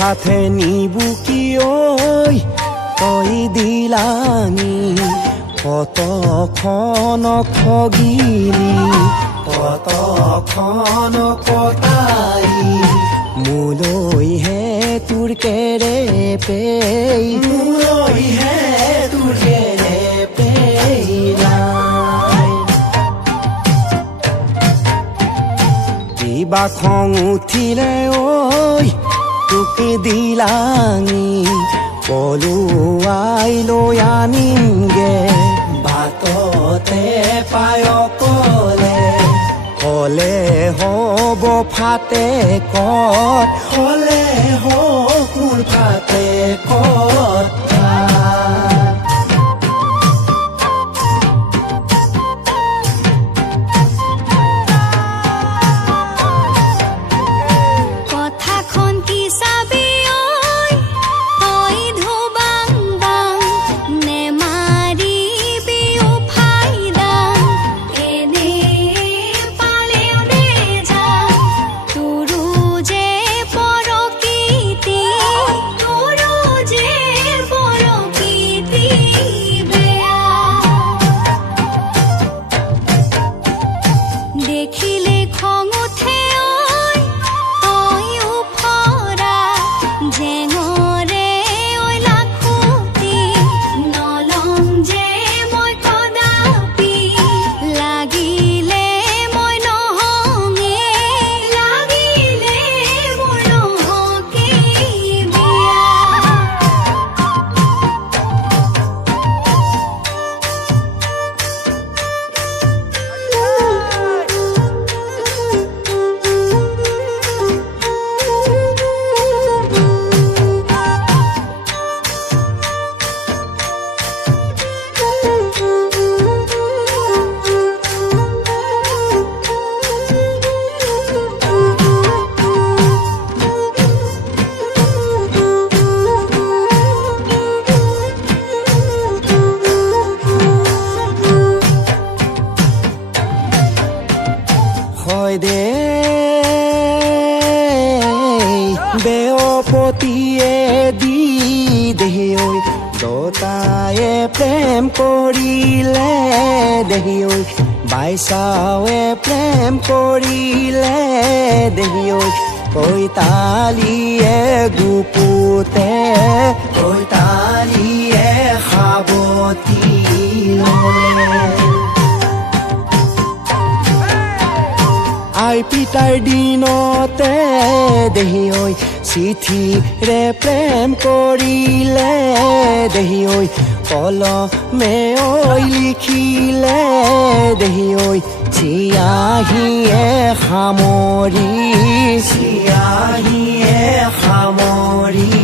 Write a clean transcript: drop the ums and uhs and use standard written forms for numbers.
হাতে নিবুকি ঐ তই দিলানি কতখন খগিলি কতখন কটাই মোলৈহে তোৰ কেৰেপে মোলৈহে তোৰ কেৰেপে কিবা খং উঠিলে ঐ তোকে দিলাঙি পলুৱাই লৈ আনিমগে বাটতে পায় অকলে হলে হ'ব ফাটে কত হলে হওক মোৰ ফাটে কত দে বেয়পতিয়ে দি দেহি ঐ দতায়ে প্ৰেম কৰিলে দেহি ঐ বাইচাৱে প্ৰেম কৰিলে দেহি ঐ কৈতালিয়ে গুপুতে কৈতালিয়ে সাৱতি ললে আই পিতাৰ দিনতে দেহি ঐ চিঠিৰে প্ৰেম কৰিলে দেহি ঐ কলমে ঐ লিখিলে দেহি ঐ চিয়াহিয়ে সামৰি চিয়াহিয়ে সামৰি